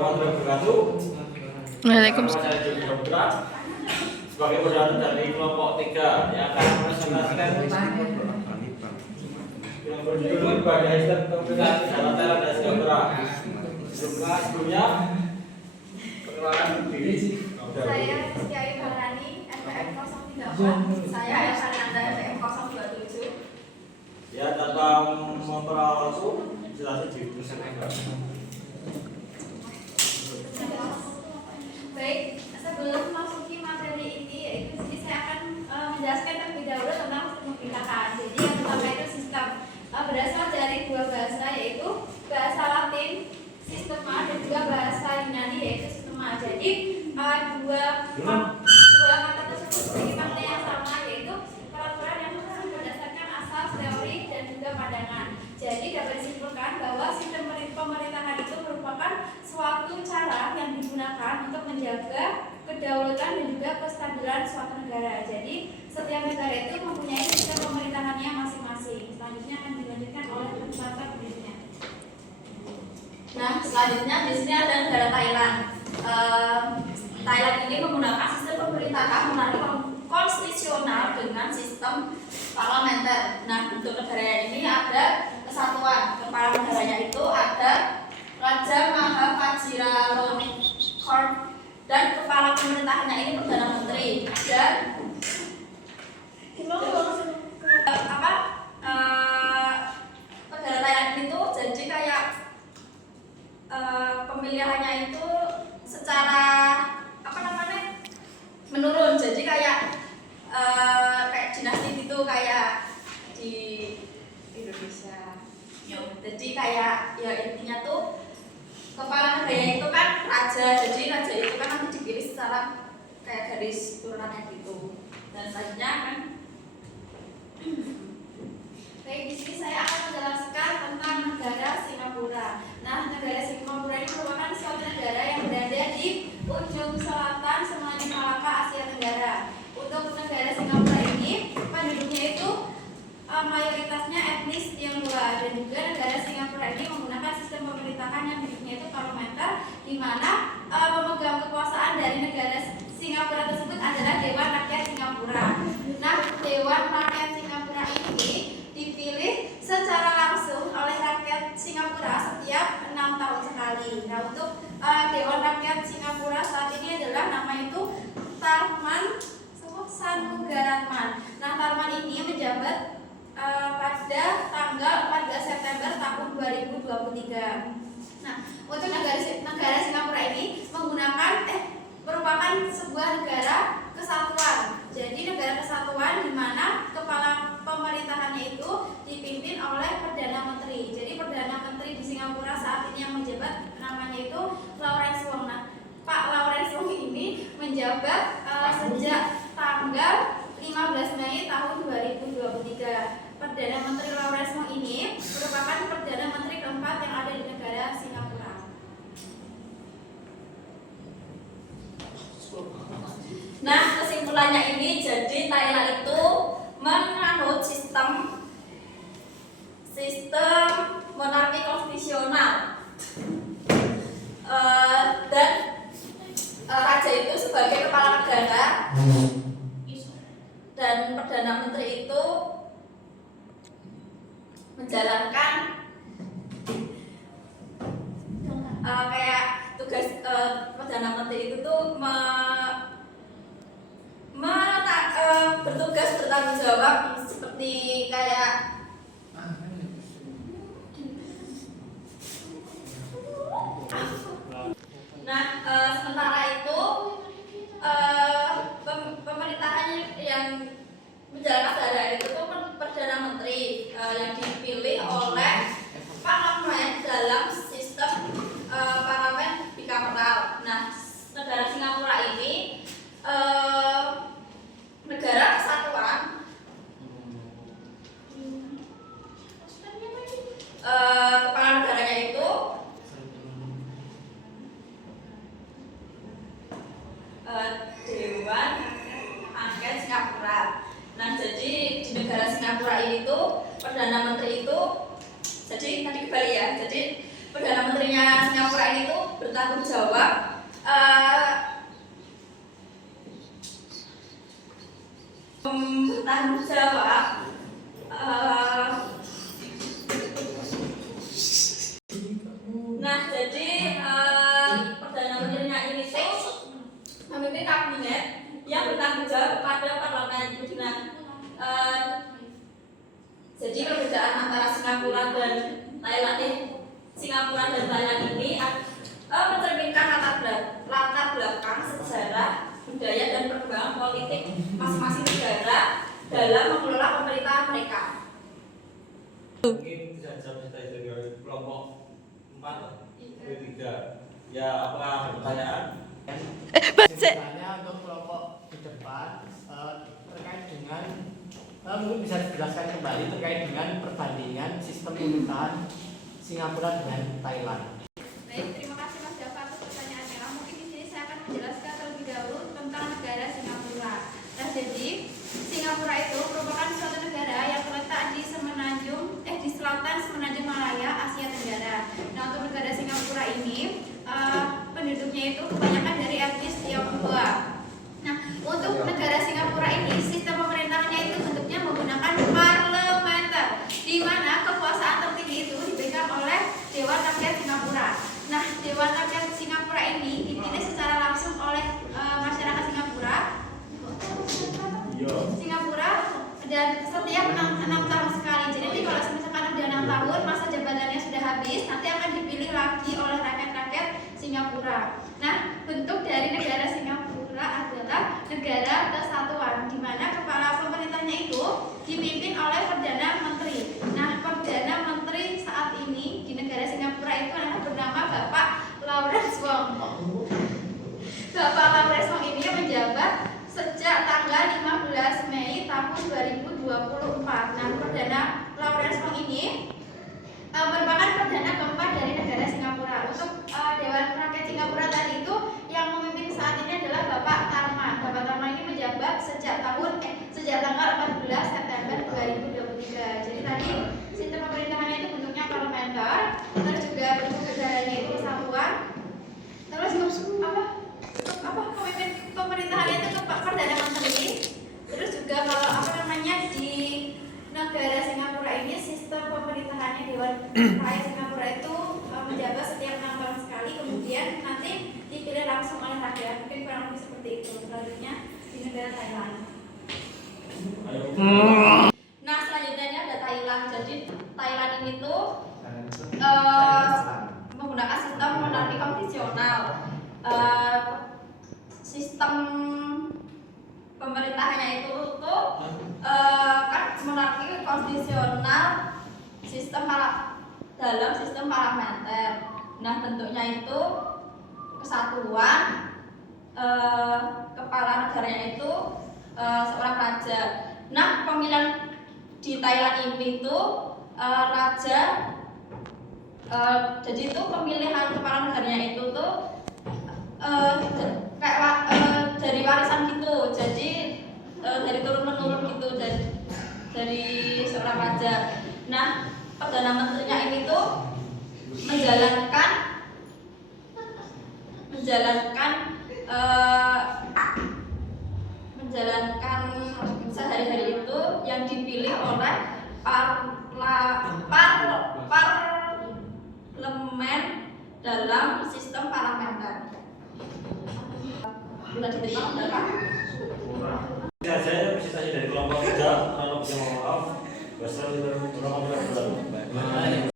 Waalaikumsalam. Sebagai moderator dari kelompok 3 yang akan mempresentasikan yang berjudul Ibadah Islam Kompilasi Dalam Thailand dan Singapura. Sebelumnya perkenalkan diri. Saya Kiai Barani, NPM 034. Saya Anda NPM 027. Ya, tanpa memperoleh waktu, jelasnya dipersilakan. Baik, sebelum masuki materi ini, yaitu saya akan menjelaskan terlebih dahulu tentang sistem pemerintahan. Jadi yang pertama itu sistem berasal dari dua bahasa, yaitu bahasa Latin sistema dan juga bahasa Yunani yaitu sistema. Jadi dua kata tersebut memiliki makna yang sama, yaitu peraturan yang tersusun berdasarkan asas, teori dan juga pandangan. Jadi dapat disimpulkan bahwa sistem pemerintahan itu merupakan suatu cara yang digunakan untuk menjaga kedaulatan dan juga kestabilan suatu negara. Jadi setiap negara itu mempunyai sistem pemerintahannya masing-masing. Selanjutnya akan dilanjutkan oleh peserta berikutnya. Nah, selanjutnya di sini ada negara Thailand. Thailand ini menggunakan sistem pemerintahan monarki konstitusional dengan sistem parlementer. Nah, untuk negara ini ada kesatuan. Kepala negaranya itu ada Raja Maha Vajiralongkorn dan kepala pemerintahannya ini Perdana Menteri dan negara Thailand itu jadi kayak pemilihannya itu secara menurun, jadi kayak dinasti gitu kayak di Indonesia. Jadi kayak ya intinya tuh kepala negara itu kan raja, jadi raja itu kan nanti dipilih secara kayak garis turunannya gitu. Dan selanjutnya kan baik, di sini saya akan menjelaskan tentang negara Singapura. Nah, negara Singapura ini merupakan suatu negara yang berada di ujung selatan Semenanjung Malaka, Asia Tenggara. Untuk negara Singapura ini penduduknya itu mayoritasnya etnis Tionghoa, dan juga negara Singapura ini menggunakan sistem pemerintahan yang bentuknya itu parlementer, di mana pemegang kekuasaan dari negara Singapura tersebut adalah Dewan Rakyat Singapura. Nah, Dewan Rakyat Singapura ini dipilih secara langsung oleh rakyat Singapura setiap 6 tahun sekali. Nah, untuk Dewan Rakyat Singapura saat ini adalah nama itu Tharman Shanmugaratnam. Nah, Tharman ini menjabat pada tanggal 14 September tahun 2023. Nah, untuk negara Singapura ini merupakan sebuah negara kesatuan. Jadi negara kesatuan di mana kepala pemerintahannya itu dipimpin oleh Perdana Menteri. Jadi Perdana Menteri di Singapura saat ini yang menjabat namanya itu Lawrence Wong. Nah, Pak Lawrence Wong ini menjabat sejak tanggal 15 Mei tahun 2023. Perdana Menteri Lawrence Wong ini merupakan Perdana Menteri keempat yang ada di negara Singapura. Nah, kesimpulannya ini jadi Thailand itu menganut sistem monarki konstitusional, dan raja itu sebagai kepala negara dan Perdana Menteri itu menjalankan kayak tugas Perdana Menteri itu tuh bertugas bertanggung jawab seperti kayak sementara itu pemerintahan yang menjalankan sehari-hari itu tuh Perdana Menteri yang dipilih oleh parlemen dalam sistem parlemen bikameral. Nah, negara Singapura ini negara kesatuan bertanggung jawab nah jadi Perdana Menterinya ini tuh memimpin kabinet yang bertanggung jawab kepada parlemen. Jadi perbedaan antara Singapura dan Thailand ini mencerminkan latar belakang sejarah, budaya dan perkembangan politik masing-masing negara dalam mengelola pemerintahan mereka. Mungkin bisa jawab dari kelompok 4 3. Ya, apakah ada pertanyaan? Misalnya untuk kelompok di depan terkait dengan mungkin bisa dijelaskan kembali terkait dengan perbandingan sistem pemerintahan Singapura dengan Thailand. Baik, terima kasih Mas Jafar atas pertanyaannya. Mungkin di sini saya akan menjelaskan terlebih dahulu tentang negara Singapura. Nah, jadi Singapura itu merupakan suatu negara yang terletak di selatan Semenanjung Malaya, Asia Tenggara. Nah, untuk negara Singapura ini penduduknya itu kebanyakan dari etnis Tionghoa. Nah, untuk negara Singapura ini sistem pemerintahannya itu bentuknya menggunakan parlementer, di mana kekuasaan tertinggi itu dipegang oleh Dewan Rakyat Singapura. Nah, Dewan Rakyat Singapura ini dipilih secara langsung oleh masyarakat Singapura dan setiap 6 tahun sekali. Jadi kalau misalkan udah 6 tahun masa jabatannya sudah habis, nanti akan dipilih lagi oleh rakyat-rakyat Singapura. Nah, bentuk dari negara Singapura adalah negara kesatuan, di mana kepala pemerintahnya itu dipimpin oleh Perdana Menteri. Nah, Perdana Menteri saat ini di negara Singapura itu adalah bernama Bapak Lawrence Wong. Bapak Lawrence Wong ini menjabat sejak tanggal 15 Mei tahun 2024. Nah, Perdana Lawrence Wong ini merupakan perdana keempat dari negara Singapura. Untuk Dewan Rakyat Singapura tadi itu yang memimpin saat ini adalah Bapak Tharman. Bapak Tharman ini menjabat sejak tanggal 14 September 2023. Jadi tadi sistem pemerintahannya itu bentuknya parlementer, terus juga bentuk negaranya itu kesatuan. Terus pemimpin pemerintahannya itu Perdana Menteri. Terus juga kalau di negara Singapura ini sistem pemerintahannya Dewan Rakyat Singapura itu menjabat setiap 6 tahun sekali, kemudian nanti dipilih langsung oleh rakyat. Mungkin kurang lebih seperti itu. Selanjutnya di negara Thailand. Nah, selanjutnya ada Thailand. Jadi Thailand ini tuh menggunakan sistem monarki konstitusional. Sistem pemerintahannya itu tuh kan monarki konstitusional dalam sistem parlementer. Nah, bentuknya itu kesatuan, kepala negaranya itu seorang raja. Nah, pemilihan di Thailand ini tuh raja, jadi itu pemilihan kepala negaranya itu tuh dari warisan gitu. Jadi dari turun menurun gitu, dari seorang raja. Nah, Perdana Menterinya ini tuh menjalankan sehari-hari itu yang dipilih oleh parlemen dalam sistem parlementer. Bisa diterima berapa? Bisa saya presentasi dari kelompok 3, kalau bisa mohon maaf. Wassalamualaikum warahmatullahi wabarakatuh.